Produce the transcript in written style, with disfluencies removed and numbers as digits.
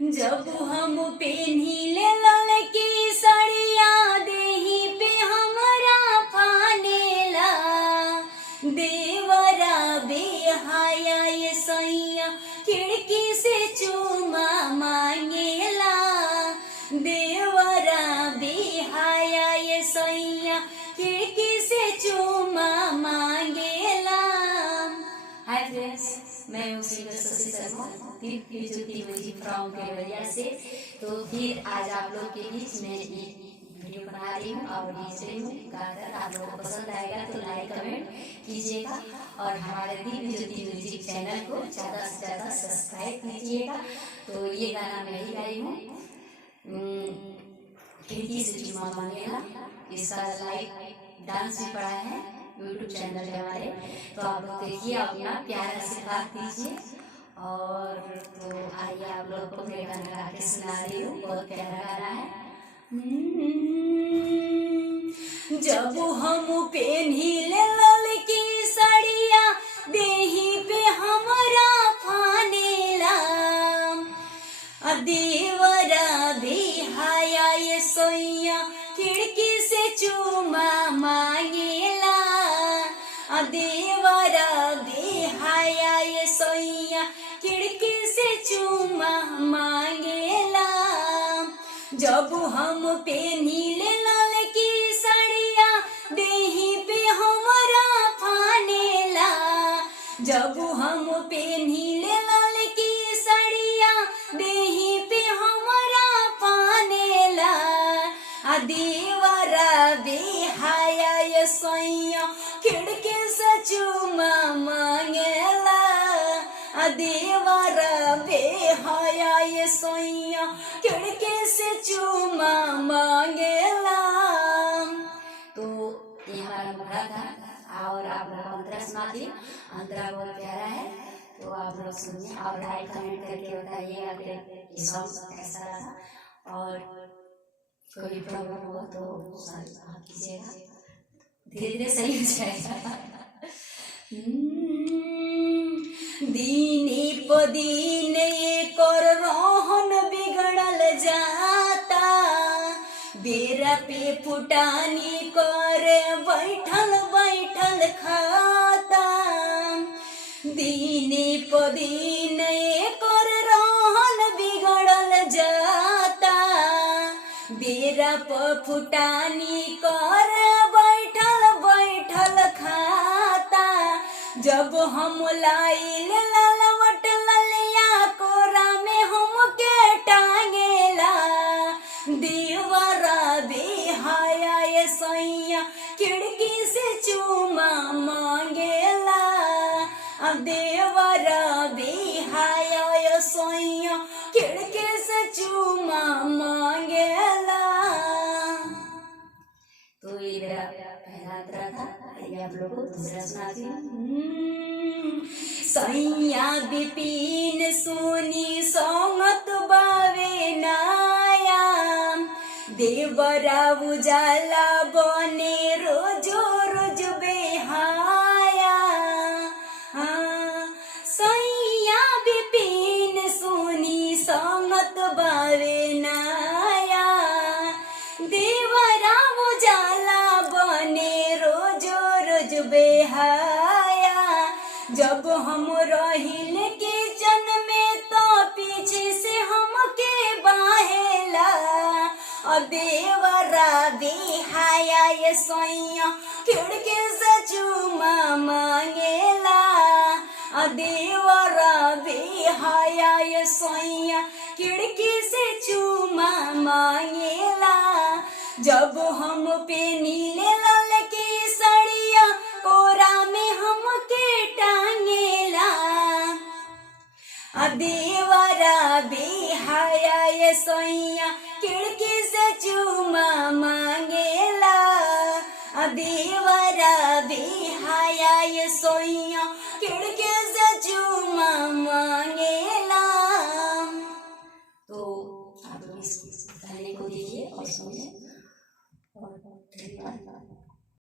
जब हम पेन्हिले ललकी सड़िया देही पे हमरा फानेला देवरा बेहाया ये सैया खिड़की से चूमा मांगेला देवरा बेहाया ये सैया खिड़की से चूमा मांगेला। हाय फ्रेंड्स, मैं हूँ सिंगर शशि शर्मा जी फ्रॉम केवड़िया से। तो फिर आज आप लोग के बीच में एक वीडियो बना रही हूँ और डीजे हूँ गाकर आप लोगों को पसंद आएगा तो लाइक कमेंट कीजिएगा और हमारे दिव्य ज्योति म्यूजिक चैनल को ज़्यादा से ज़्यादा सब्सक्राइब कीजिएगा। तो ये गाना मैं ही गाई हूँ, खिड़की से चूमा मांगेला। इसका लाइव डांस भी पड़ा है यूट्यूब चैनल है हमारे, तो आप लोग देखिए, अपना प्यारा आशीर्वाद दीजिए। और तो आइए आप लोग को मैं गाना गा के सुना रही हूँ, बहुत प्यारा गाना है। जब हम पेन्हिले ललकी सड़िया देही पे हमरा फानेला देवरा बेहाया ये सोइया खिड़की से चूमा मांगेला देवरा बेहाया ये सोइया खिड़की से चूमा मांगेला। जब हम पेन्हिले ललकी सड़िया देही पे हमरा फानेला जब हम पेन्हिले ललकी सड़िया देही पे हमरा फानेला देवरा बेहाया ये सैया खिड़की से चूमा मांगेला देवरा बेहाया ये सैया खिड़की से चूमा मांगेला। तो ये हमारा मुखड़ा था और आप लोग अंतरा सुनाती, अंतरा बहुत प्यारा है, तो आप लोग सुनिए और लाइक कमेंट करके बताइएगा कि ये सॉन्ग कैसा लगा और कोई प्रॉब्लम हो तो कीजिएगा, धीरे धीरे सही हो जाएगा। दीने पदीने कर रोहन बिगड़ल जाता बेरा पे फुटानी कर बैठल बैठल खाता दीने पदीने कर रोहन बिगड़ल जाता बेरा पे फुटानी कर बैठल बैठल खाता। जब हम लाइल ललवट ललिया कोरा में हमके टांगेला देवरा बेहाया ये सैया खिड़की से चूमा मांगेला देवरा बेहाया ये सैया खिड़की से चूमा मांगेला। तो ये मेरा पहला अंतरा था, आप लोगों को दूसरा सुनाती हूँ। सैया बिपिन सोनी सोंगत बावे नाया देवरा उजाला बने रोजो रोज बेहाया सैया बिपिन सोनी सोंगत बावे नाया देवरा उजाला बने रोजो रोज बेहाया। जब हम रहिल किचन में तो पीछे से हमके बाहेला देवरा बेहाया ये सैया खिड़की से चूमा मांगेला देवरा बेहाया ये सैया खिड़की से चूमा मांगेला। जब हम पेन्हिले ललकी सड़िया कोरा में हमके टांगेला देवरा बेहाया ये सैया खिड़की से चूमा मांगेला देवरा बेहाया ये सैया खिड़की